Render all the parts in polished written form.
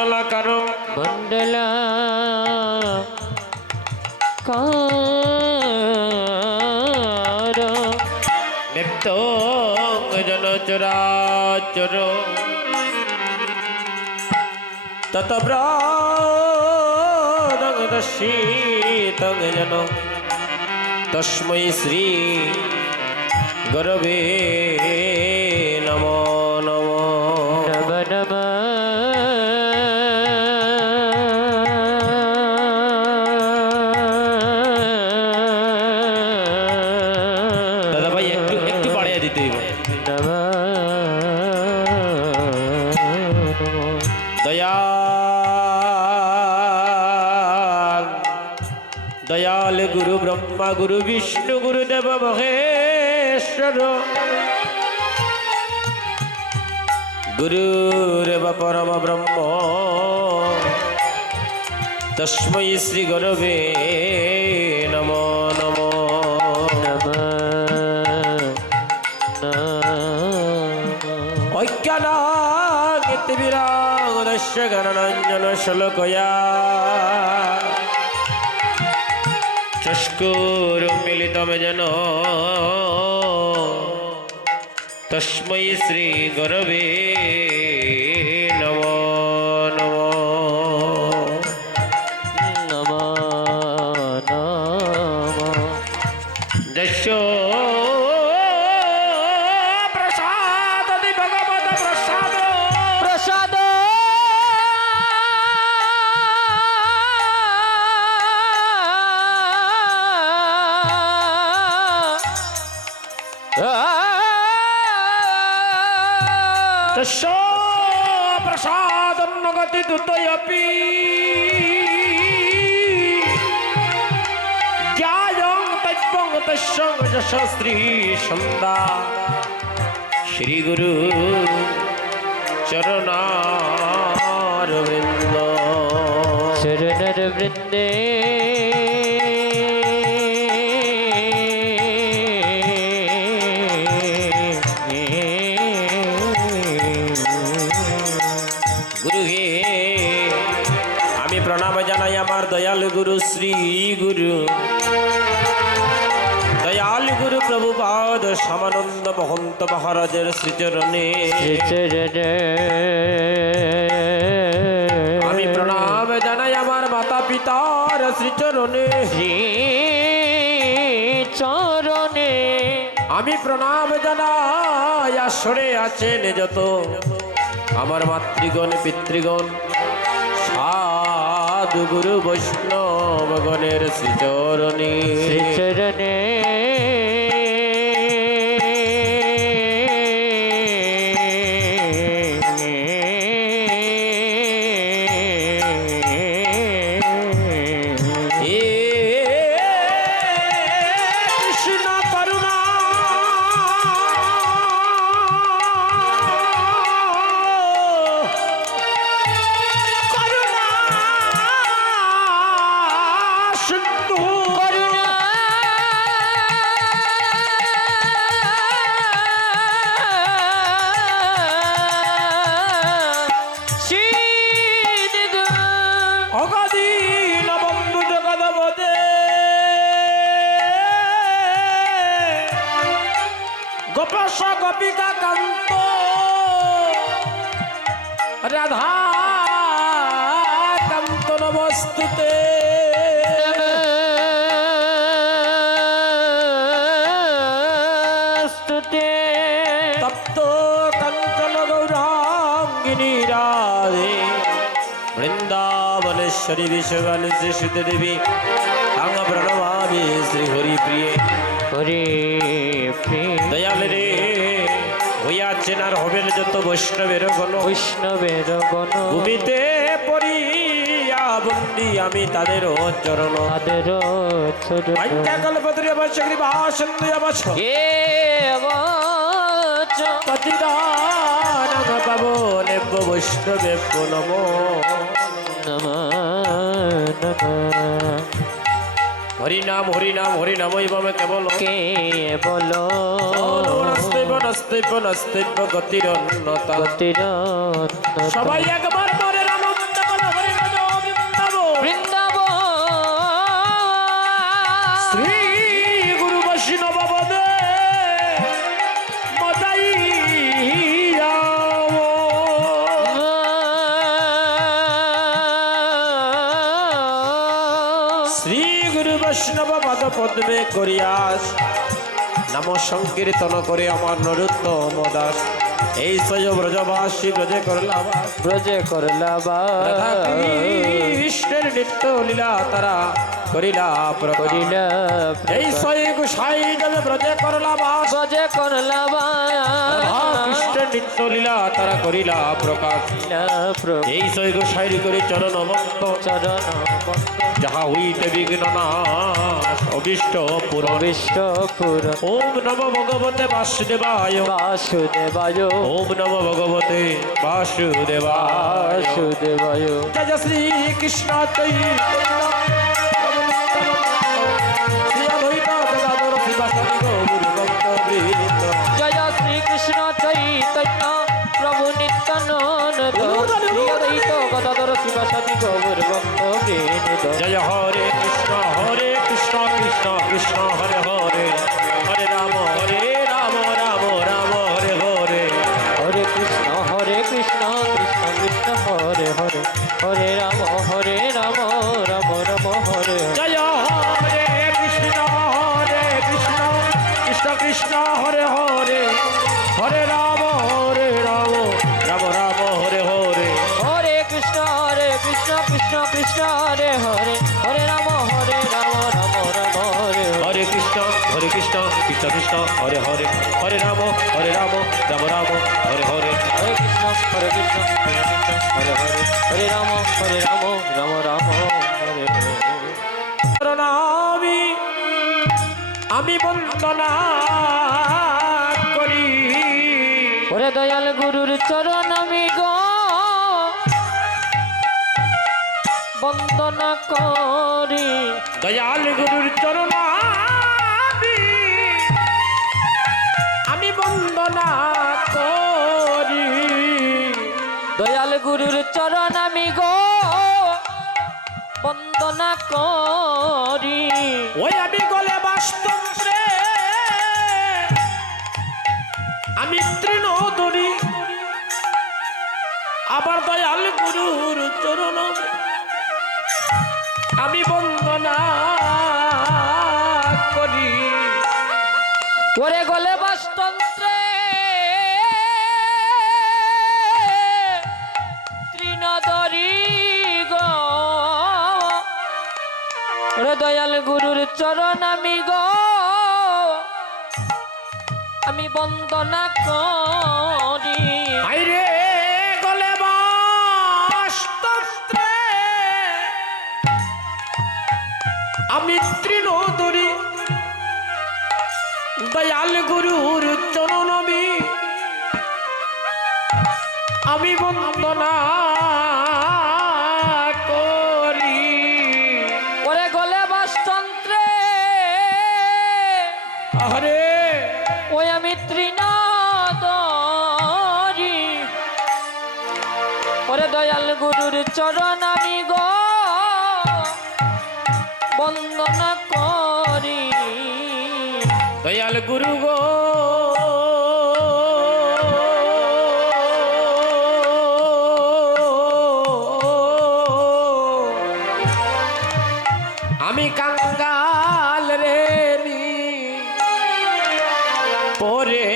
মণ্ডলাকারং মণ্ডলাকারং নিত্যং জন চরাচর ততব্রাদং দর্শিতং জন তস্मै শ্রী গুরবে নমো নমো নমঃ নমঃ দাদা ভাই একটু একটু বাড়িয়ে দিতে হইব দয়াল দয়াল গুরু ব্রহ্মা গুরু বিষ্ণু গুরুদেব মহেশ্বর গুরুরেব পরম ব্রহ্ম তস্मै শ্রী গুরবে নমো নমো ঐক্যানাগতিবিরাগদস্য গণনঞ্জন শ্লোকয়া চষ্কুরুমিলিতম যেন তস্मै শ্রী গুরবে নমো নমো যশ প্রসাদি ভগবত প্রসাদ প্রসাদ যশ প্রসাদম নগতি দুতয়পি জ্ঞায়ং তৈবং তস্যং যশ শ্রী সন্দা শ্রী গুরু চরণার বৃন্দ চরণর বৃন্দে গুরু হে আমি প্রণাম জানাই আমার দয়াল গুরু শ্রী গুরু দয়াল গুরু প্রভুপাদ শ্যামানন্দ মহন্ত মহারাজের শ্রীচরণে আমি প্রণাম জানাই আমার মাতা পিতার শ্রীচরণে চরণে আমি প্রণাম জানাই আসরে আছেন যত আমার মাতৃগণ পিতৃগণ সাধু গুরু বৈষ্ণবগণের শ্রীচরণে চরণে কৃষ্ণ করুণা করুণা সিন্ধু করুণা সিন্ধু অগাধীন বন্ধু জগদবদে গোপস গোপিকা কান্ত রাধা কান্ত নমস্তুতে স্তুতে তপ্ত কাঞ্চন গৌরাঙ্গিনী রাধে বৃন্দাবনেশ্বরী বিশ্বগানী শ্রী দেবী তাঙ্গ প্রণমামি শ্রী হরি প্রিয়ে হরে দয়াল রে হইয়াছেন আর হবেন যত বৈষ্ণবের গণ বৈষ্ণবের গণ ভূমিতে পড়িয়া বন্দি আমি তাদের চরণ তাদের চরণ কল্পদ্রিয় বর্ষী বাসন্দ বছ এ বচ পতিদান পাবো নেব বৈষ্ণবে নমো নমঃ নমঃ হরিনাম হরিনাম হরিনাম এবং কেবল কে বলো নস্তৈব নস্তৈব নস্তৈব গতিরন্নতা গতিরত্ন সবাই একবার মনের আনন্দ বৈষ্ণব পদ পদ্মে করিয়াস নাম সংকীর্তন করে আমার নরোত্তম দাস এই সয় ব্রজবাসী ব্রজে করলাম ব্রজে করলা রাধা কৃষ্ণের নিত্য লীলা তারা করিলা প্রকাশ করিলা এই সয় গোসাই যাবে ব্রজে করলাম ব্রজে করলা রাধা কৃষ্ণের নিত্য লীলা তারা করিলা প্রকাশ এই সয় গোসাই করে চরণ ভক্ত চরণ যাহা হইতে বিঘ্ন নাশ অবিষ্ট পুরন বিশ্বপুর ওম নমো ভগবতে বাসুদেবায় বাসুদেবায় ওম নমো ভগবতে বাসুদেবায় বাসুদেবায় জয় জয় শ্রী কৃষ্ণ চৈতন্য শ্রী অদ্বৈত গদাধর শিবাসাদি গৌর ভক্তবৃন্দ জয় শ্রীকৃষ্ণ চৈতন্য প্রভু নিত্যানন্দ শ্রী অদ্বৈত গদাধর শিবাসাদি গৌর ভক্তবৃন্দ জয় হরে কৃষ্ণ কৃষ্ণ কৃষ্ণ হরে হরে হরে রাম রাম রাম হরে হরে হরে কৃষ্ণ কৃষ্ণ কৃষ্ণ হরে হরে হরে রাম রাম রাম হরে হরে জয় হরে কৃষ্ণ কৃষ্ণ কৃষ্ণ হরে হরে হরে রাম রাম রাম হরে হরে হরে কৃষ্ণ কৃষ্ণ কৃষ্ণ হরে হরে হরে রাম রাম রাম হরে হরে কৃষ্ণ কৃষ্ণ কৃষ্ণ হরে হরে হরে রাম রাম রাম হরে হরে হরে কৃষ্ণ হরে হরে হরে রাম রাম রাম হরে প্রণামি আমি বন্দনা করি ওরে দয়াল গুরুর চরণ আমি গো বন্দনা করি দয়াল গুরুর চরণ আমি বন্দনা করি দয়াল গুরুর চরণ আমি গো বন্দনা করি ওই আমি গলে বাস্তন্ত্রে আমি তৃণ ধরি আবার দয়াল গুরুর চরণ আমি বন্দনা করি ওরে গলে বাসতন্ত্রে তৃণধরি গো ওরে দয়াল গুরুর চরণ আমি গো আমি বন্দনা করি আইরে গলে বাস্তন্ত্রে আমি তৃণ ধরি দয়াল গুরুর চরণ আমি বন্দনা করি ওরে গলে বাসতন্ত্রে হরে ওই আমি তৃণধরি ওরে দয়াল গুরুর চরণ আমি গো বন্দনা করি দয়াল গুরু গো আমি কাঙ্গাল রে পরে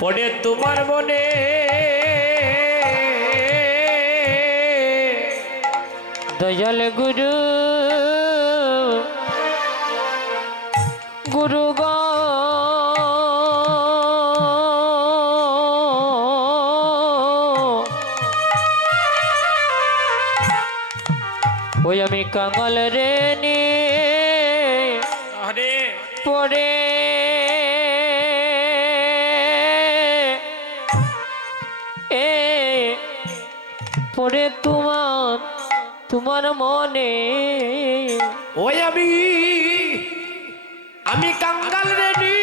পড়ে তোমার মনে দয়াল গুরু গুরু গো ওই আমি কাঙাল রে নি হরে পড়ে পড়ে তোমার মনে ওই আমি কাঙ্গাল রেডি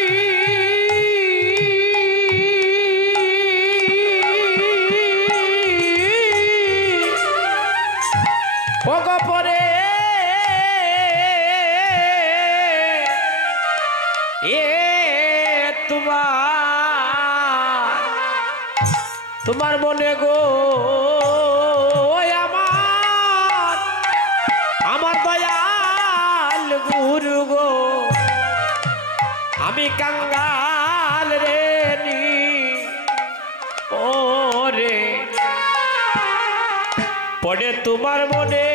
পরে এ তোমার মনে গো আমার দয়া গুরু গো আমি কাঙ্গাল রে নি ওরে পড়ে তোমার মনে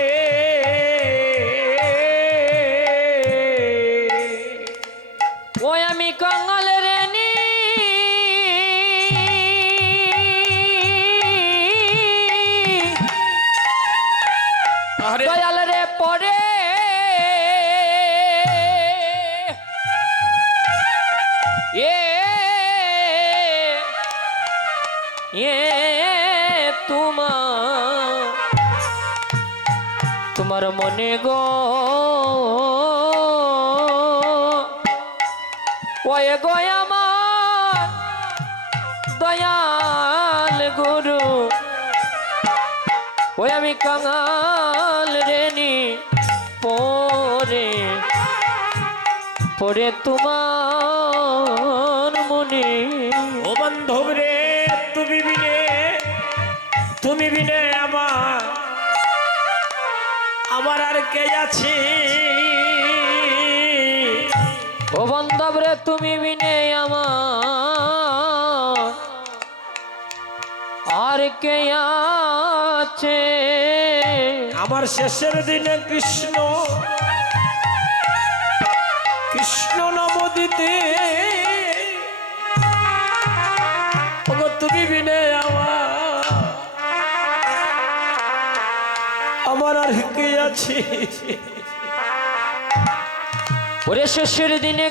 ওই আমি কাঙাল রে নি আরে দয়াল রে পড়ে এ তোমার মনে গো ওয়ে গো আমার দয়াল গুরু ওই আমি কাঙাল রেনি পরে পরে তোমার মনে ও বান্ধব রে তুমি বিনে আমার আর কে আছে ও বান্ধব রে তুমি বিনে আমার আর কে আছে আমার শেষের দিনে কৃষ্ণ নাম দিতে ওগো তুমি বিনে আমার আর কে আছে ওরে শেষের দিনে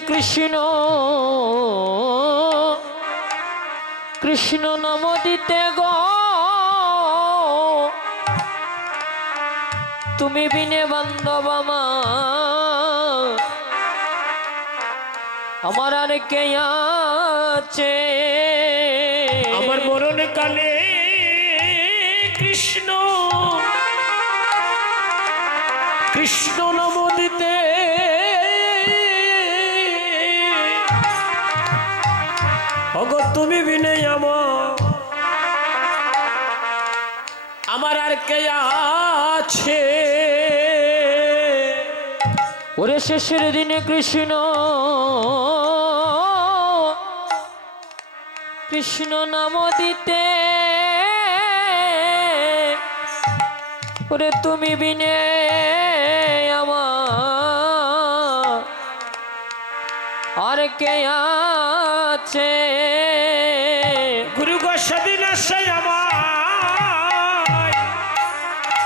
কৃষ্ণ নাম দিতে গো তুমি বিনে বান্ধব আমার আর কে আছে আমার মরণ কালে কৃষ্ণ নাম দিতে ওগো তুমি বিনে আমার আর কে আছে ওরে শেষের দিনে কৃষ্ণ নাম দিতে ওরে তুমি বিনে আমার আর কে আছে গুরু গো সেদিন আসে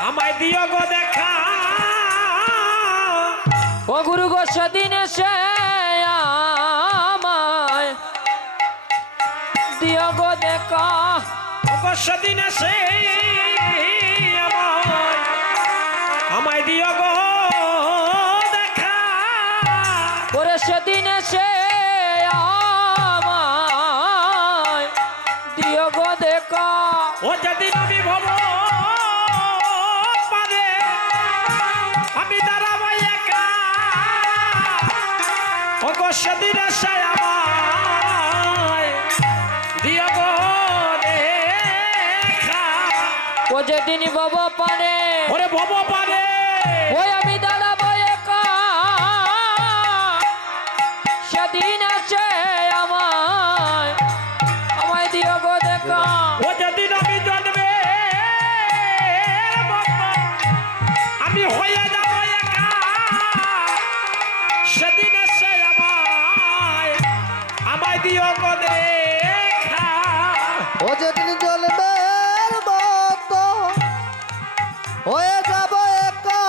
আমায় দিও গো দেখা ও গুরু গো সেদিন এসে আমায় দিও গো দেখা গো সেদিন আসে আমায় দিও গো দেখা ওরে সেদিন এসে আমায় দিও গো দেখা ও যেদিন আমি ভব পারে আমি দাঁড়াবো একা ও গো সেদিন এসে আমায় দিও গো দেখা ও যেদিন বাবা পারে ওরে ভব পারে ওই আমি দাঁড়াবো একা সেদিন আছে আমায় দিও গো দেখা ও যেদিন আমি জন্মে আমি হয়ে যাব একা সেদিন এসে আমায় দিও গো দেখা ও যেদিন জন্মের মতো হয়ে যাব একা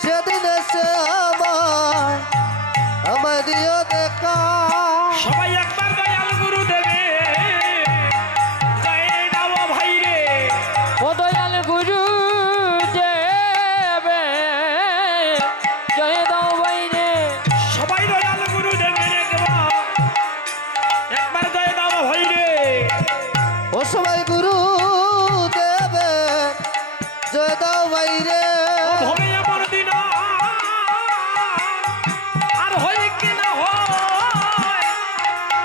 সেদিন এসে আমায় দিও দেখা সবাই একবার দয়াল গুরু দেবে জয় দাও ভাই রে ও দয়াল গুরু দেবে জয় দাও বাইরে সবাই দয়াল গুরু দেবে একবার জয় দাও ভাই রে ও সবাই গুরু দেবে জয় দাও বাইরে হবে আমার দিন আর হয় কি না হয়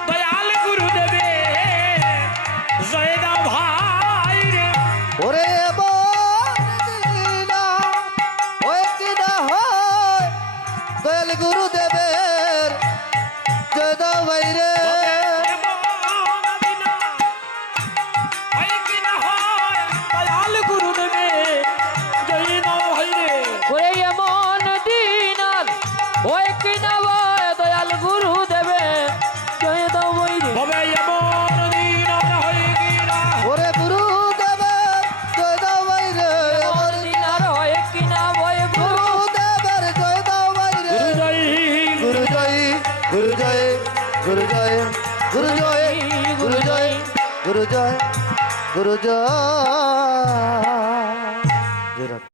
দয়াল গুরু দেবে জয় দাও ভাই রে ওরে এবার দিনা ওই কিনা হয় সূর্য